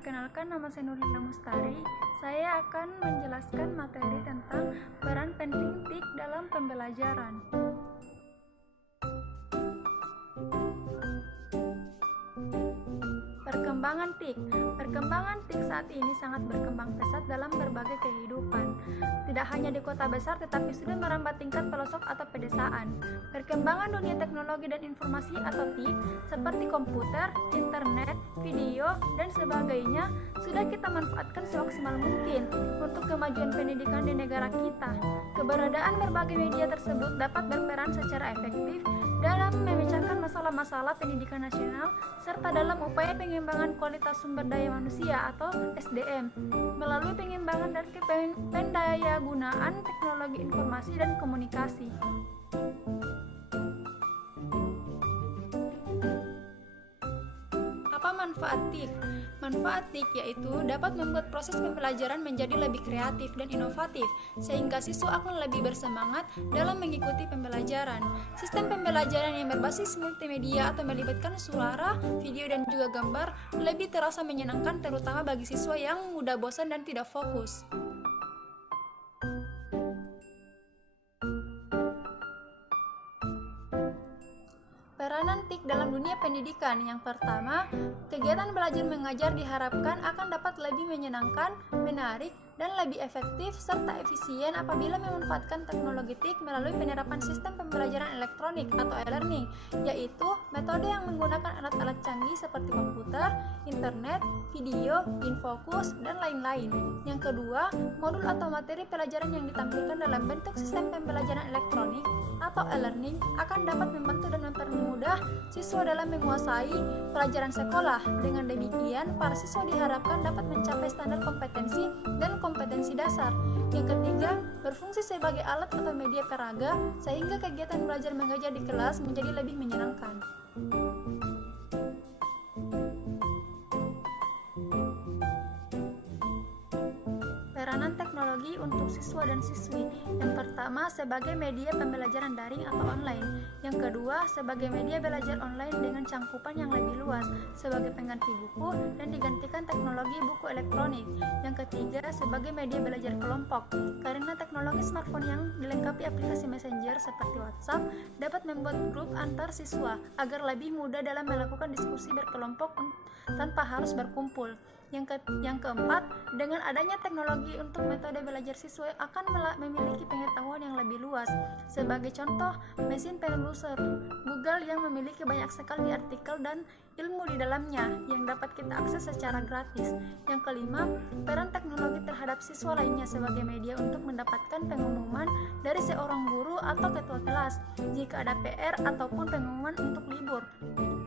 Perkenalkan, nama saya Nurlina Mustari. Saya akan menjelaskan materi tentang peran penting TIK dalam pembelajaran. Perkembangan TIK. Perkembangan TIK saat ini sangat berkembang pesat dalam berbagai kehidupan. Tidak hanya di kota besar, tetapi sudah merambah tingkat pelosok atau pedesaan. Perkembangan dunia teknologi dan informasi atau TIK seperti komputer, internet, video, dan sebagainya sudah kita manfaatkan semaksimal mungkin untuk kemajuan pendidikan di negara kita. Keberadaan berbagai media tersebut dapat berperan secara efektif dalam memecahkan masalah-masalah pendidikan nasional serta dalam upaya pengembangan kualitas sumber daya manusia atau SDM melalui pengembangan dan pendayagunaan teknologi informasi dan komunikasi. Apa manfaat TIK? Manfaat TIK yaitu dapat membuat proses pembelajaran menjadi lebih kreatif dan inovatif, sehingga siswa akan lebih bersemangat dalam mengikuti pembelajaran. Sistem pembelajaran yang berbasis multimedia atau melibatkan suara, video, dan juga gambar lebih terasa menyenangkan, terutama bagi siswa yang mudah bosan dan tidak fokus. Peranan TIK dalam dunia pendidikan. Yang pertama, kegiatan belajar mengajar diharapkan akan dapat lebih menyenangkan, menarik, dan lebih efektif serta efisien apabila memanfaatkan teknologi TIK melalui penerapan sistem pembelajaran elektronik atau e-learning, yaitu metode yang menggunakan alat-alat canggih seperti komputer, internet, video, infokus, dan lain-lain. Yang kedua, modul atau materi pelajaran yang ditampilkan dalam bentuk sistem pembelajaran elektronik atau e-learning akan dapat membantu dan mempermudah siswa dalam menguasai pelajaran sekolah. Dengan demikian, para siswa diharapkan dapat mencapai standar kompetensi dan kompetensi dasar. Yang ketiga, berfungsi sebagai alat atau media peraga sehingga kegiatan belajar mengajar di kelas menjadi lebih menyenangkan. Peranan teknologi untuk siswa dan siswi. Yang pertama, sebagai media pembelajaran daring atau online. Yang kedua, sebagai media belajar online dengan cangkupan yang lebih luas sebagai pengganti buku dan digantikan teknologi buku elektronik. Yang ketiga, sebagai media belajar kelompok. Karena teknologi smartphone yang dilengkapi aplikasi messenger seperti WhatsApp dapat membuat grup antar siswa agar lebih mudah dalam melakukan diskusi berkelompok tanpa harus berkumpul. Yang keempat, dengan adanya teknologi untuk metode belajar siswa akan memiliki pengetahuan yang lebih luas. Sebagai contoh, mesin penelusur Google yang memiliki banyak sekali artikel dan ilmu di dalamnya yang dapat kita akses secara gratis. Yang kelima, peran teknologi terhadap siswa lainnya sebagai media untuk mendapatkan pengumuman dari seorang guru atau ketua kelas jika ada PR ataupun pengumuman untuk libur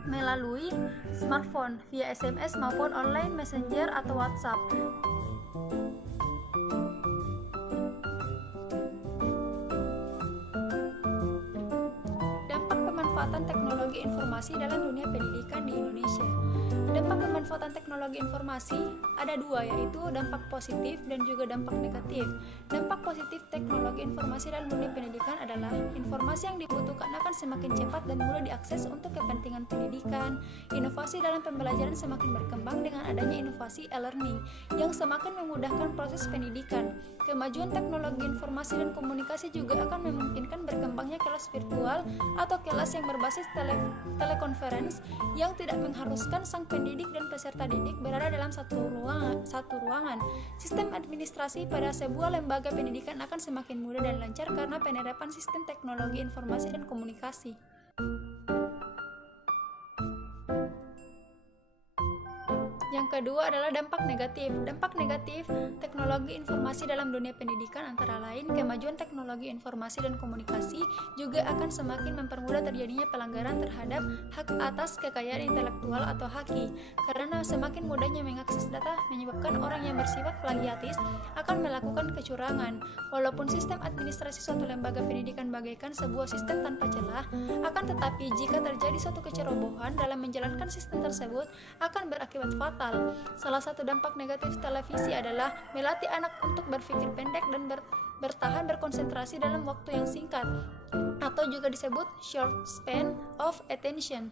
melalui smartphone via SMS maupun online messenger atau WhatsApp. Dampak pemanfaatan teknologi informasi dalam dunia pendidikan di Indonesia. Dampak pemanfaatan teknologi informasi ada dua, yaitu dampak positif dan juga dampak negatif. Dampak positif teknologi informasi dalam dunia pendidikan adalah informasi yang dibutuhkan akan semakin cepat dan mudah diakses untuk kepentingan pendidikan. Inovasi dalam pembelajaran semakin berkembang dengan adanya inovasi e-learning yang semakin memudahkan proses pendidikan. Kemajuan teknologi informasi dan komunikasi juga akan memungkinkan berkembangnya kelas virtual atau kelas yang berbasis telekonferensi yang tidak mengharuskan sang pendidik dan peserta didik berada dalam satu ruangan. Sistem administrasi pada sebuah lembaga pendidikan akan semakin mudah dan lancar karena penerapan sistem teknologi informasi dan komunikasi. Yang kedua adalah dampak negatif. Dampak negatif teknologi informasi dalam dunia pendidikan antara lain kemajuan teknologi informasi dan komunikasi juga akan semakin mempermudah terjadinya pelanggaran terhadap hak atas kekayaan intelektual atau HAKI, karena semakin mudahnya mengakses data menyebabkan orang yang bersifat plagiatis akan melakukan kecurangan. Walaupun sistem administrasi suatu lembaga pendidikan bagaikan sebuah sistem tanpa celah, akan tetapi jika terjadi suatu kecerobohan dalam menjalankan sistem tersebut akan berakibat fatal. Salah satu dampak negatif televisi adalah melatih anak untuk berpikir pendek dan bertahan berkonsentrasi dalam waktu yang singkat, atau juga disebut short span of attention.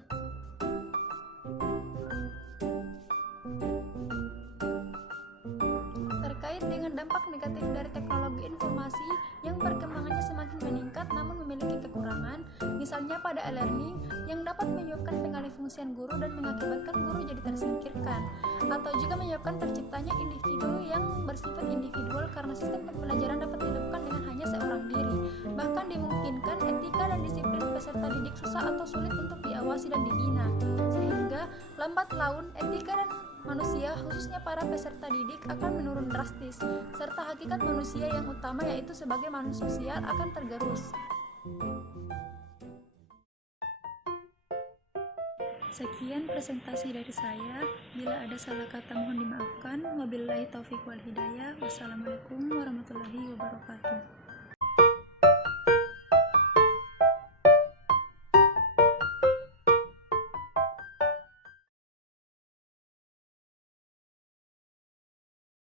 terkait dengan dampak negatif dari teknologi informasi yang perkembangannya semakin meningkat namun memiliki kekurangan, misalnya pada e-learning yang dapat menyebabkan pengalihfungsian guru dan mengakibatkan guru jadi tersingkirkan, atau juga menyebabkan terciptanya individu yang bersifat individual karena sistem pembelajaran dapat dilakukan dengan hanya seorang diri. Bahkan dimungkinkan etika dan disiplin peserta didik susah atau sulit untuk diawasi dan dibina, sehingga lambat laun etika dan manusia, khususnya para peserta didik, akan menurun drastis, serta hakikat manusia yang utama yaitu sebagai makhluk sosial akan tergerus. Sekian presentasi dari saya. Bila ada salah kata mohon dimaafkan. Wabillahi taufiq wal hidayah. Wassalamualaikum warahmatullahi wabarakatuh.